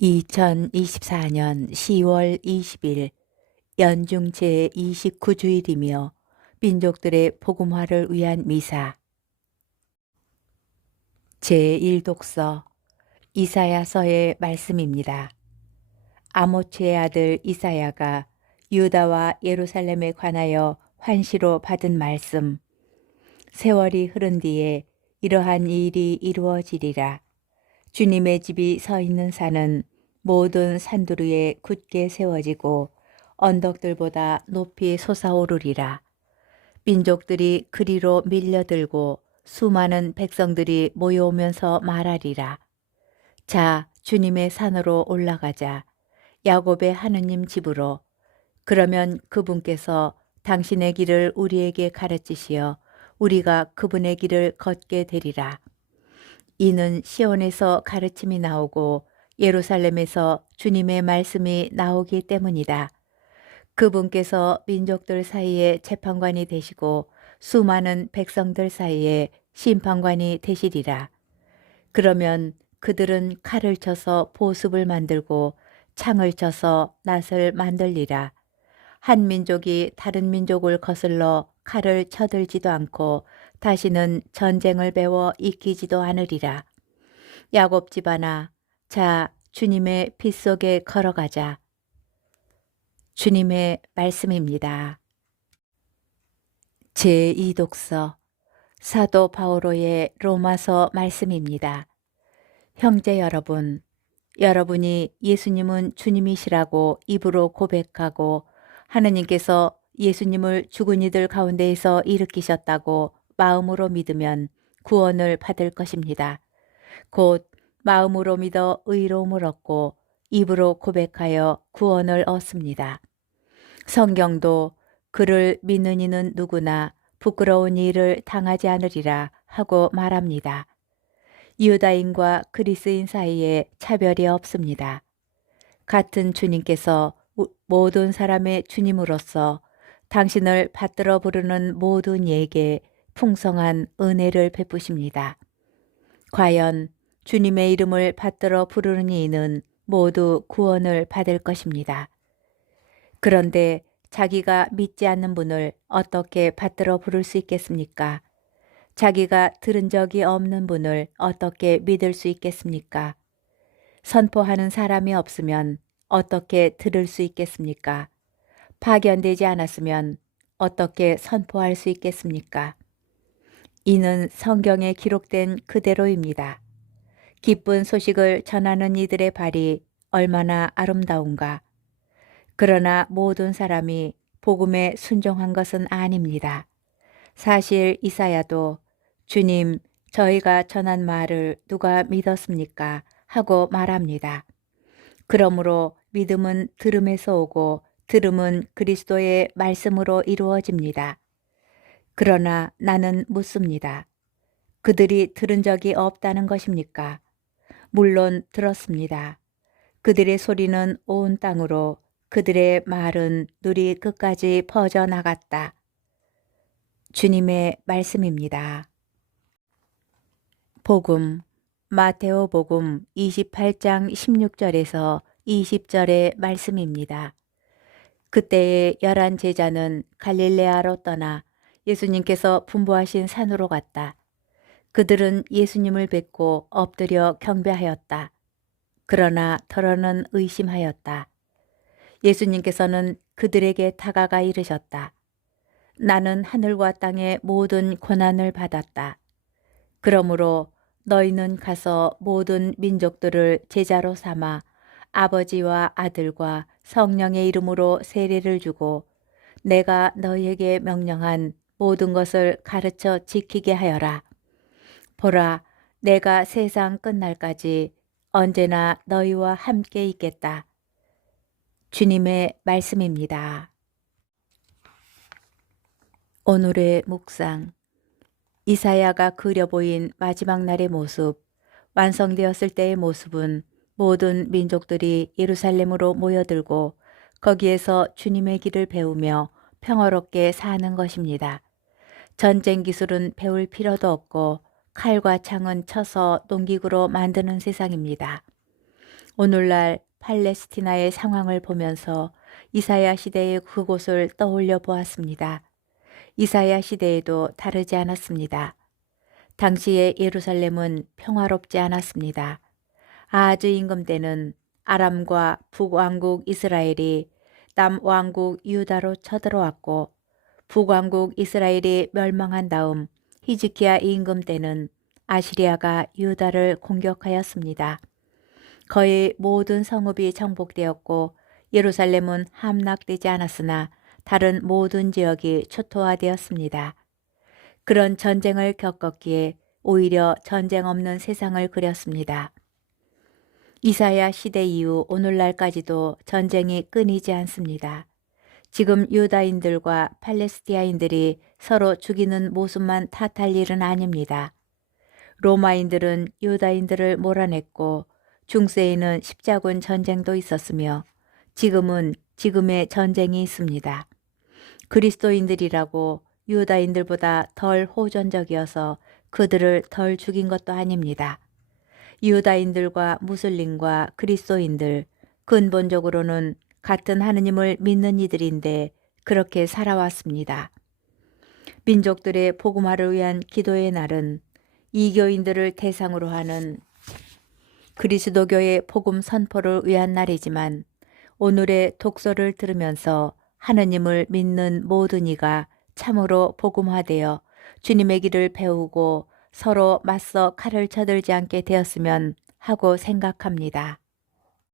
2024년 10월 20일 연중 제29주일이며 민족들의 복음화를 위한 미사 제1독서 이사야서의 말씀입니다. 아모츠의 아들 이사야가 유다와 예루살렘에 관하여 환시로 받은 말씀. 세월이 흐른 뒤에 이러한 일이 이루어지리라. 주님의 집이 서 있는 산은 모든 산두리에 굳게 세워지고 언덕들보다 높이 솟아오르리라. 민족들이 그리로 밀려들고 수많은 백성들이 모여오면서 말하리라. 자, 주님의 산으로 올라가자. 야곱의 하느님 집으로. 그러면 그분께서 당신의 길을 우리에게 가르치시어 우리가 그분의 길을 걷게 되리라. 이는 시온에서 가르침이 나오고 예루살렘에서 주님의 말씀이 나오기 때문이다. 그분께서 민족들 사이에 재판관이 되시고 수많은 백성들 사이에 심판관이 되시리라. 그러면 그들은 칼을 쳐서 보습을 만들고 창을 쳐서 낫을 만들리라. 한 민족이 다른 민족을 거슬러 칼을 쳐들지도 않고 다시는 전쟁을 배워 이기지도 않으리라. 야곱 집안아, 자, 주님의 빛 속에 걸어가자. 주님의 말씀입니다. 제2독서 사도 바오로의 로마서 말씀입니다. 형제 여러분, 여러분이 예수님은 주님이시라고 입으로 고백하고 하느님께서 예수님을 죽은 이들 가운데에서 일으키셨다고 마음으로 믿으면 구원을 받을 것입니다. 곧 마음으로 믿어 의로움을 얻고 입으로 고백하여 구원을 얻습니다. 성경도 그를 믿는 이는 누구나 부끄러운 일을 당하지 않으리라 하고 말합니다. 유다인과 그리스인 사이에 차별이 없습니다. 같은 주님께서 모든 사람의 주님으로서 당신을 받들어 부르는 모든 이에게 풍성한 은혜를 베푸십니다. 과연 주님의 이름을 받들어 부르는 이는 모두 구원을 받을 것입니다. 그런데 자기가 믿지 않는 분을 어떻게 받들어 부를 수 있겠습니까? 자기가 들은 적이 없는 분을 어떻게 믿을 수 있겠습니까? 선포하는 사람이 없으면 어떻게 들을 수 있겠습니까? 파견되지 않았으면 어떻게 선포할 수 있겠습니까? 이는 성경에 기록된 그대로입니다. 기쁜 소식을 전하는 이들의 발이 얼마나 아름다운가. 그러나 모든 사람이 복음에 순종한 것은 아닙니다. 사실 이사야도 주님, 저희가 전한 말을 누가 믿었습니까? 하고 말합니다. 그러므로 믿음은 들음에서 오고 들음은 그리스도의 말씀으로 이루어집니다. 그러나 나는 묻습니다. 그들이 들은 적이 없다는 것입니까? 물론 들었습니다. 그들의 소리는 온 땅으로, 그들의 말은 누리 끝까지 퍼져나갔다. 주님의 말씀입니다. 복음, 마테오 복음 28장 16절에서 20절의 말씀입니다. 그때에 11 제자는 갈릴레아로 떠나 예수님께서 분부하신 산으로 갔다. 그들은 예수님을 뵙고 엎드려 경배하였다. 그러나 더러는 의심하였다. 예수님께서는 그들에게 다가가 이르셨다. 나는 하늘과 땅의 모든 고난을 받았다. 그러므로 너희는 가서 모든 민족들을 제자로 삼아 아버지와 아들과 성령의 이름으로 세례를 주고 내가 너희에게 명령한 모든 것을 가르쳐 지키게 하여라. 보라, 내가 세상 끝날까지 언제나 너희와 함께 있겠다. 주님의 말씀입니다. 오늘의 묵상. 이사야가 그려 보인 마지막 날의 모습, 완성되었을 때의 모습은 모든 민족들이 예루살렘으로 모여들고 거기에서 주님의 길을 배우며 평화롭게 사는 것입니다. 전쟁 기술은 배울 필요도 없고 칼과 창은 쳐서 농기구로 만드는 세상입니다. 오늘날 팔레스티나의 상황을 보면서 이사야 시대의 그곳을 떠올려 보았습니다. 이사야 시대에도 다르지 않았습니다. 당시의 예루살렘은 평화롭지 않았습니다. 아하즈 임금 때는 아람과 북왕국 이스라엘이 남왕국 유다로 쳐들어왔고, 북왕국 이스라엘이 멸망한 다음 히즈키야 임금 때는 아시리아가 유다를 공격하였습니다. 거의 모든 성읍이 정복되었고 예루살렘은 함락되지 않았으나 다른 모든 지역이 초토화되었습니다. 그런 전쟁을 겪었기에 오히려 전쟁 없는 세상을 그렸습니다. 이사야 시대 이후 오늘날까지도 전쟁이 끊이지 않습니다. 지금 유다인들과 팔레스티아인들이 서로 죽이는 모습만 탓할 일은 아닙니다. 로마인들은 유다인들을 몰아냈고 중세에는 십자군 전쟁도 있었으며 지금은 지금의 전쟁이 있습니다. 그리스도인들이라고 유다인들보다 덜 호전적이어서 그들을 덜 죽인 것도 아닙니다. 유다인들과 무슬림과 그리스도인들 근본적으로는 같은 하느님을 믿는 이들인데 그렇게 살아왔습니다. 민족들의 복음화를 위한 기도의 날은 이교인들을 대상으로 하는 그리스도교의 복음 선포를 위한 날이지만 오늘의 독서를 들으면서 하느님을 믿는 모든 이가 참으로 복음화되어 주님의 길을 배우고 서로 맞서 칼을 쳐들지 않게 되었으면 하고 생각합니다.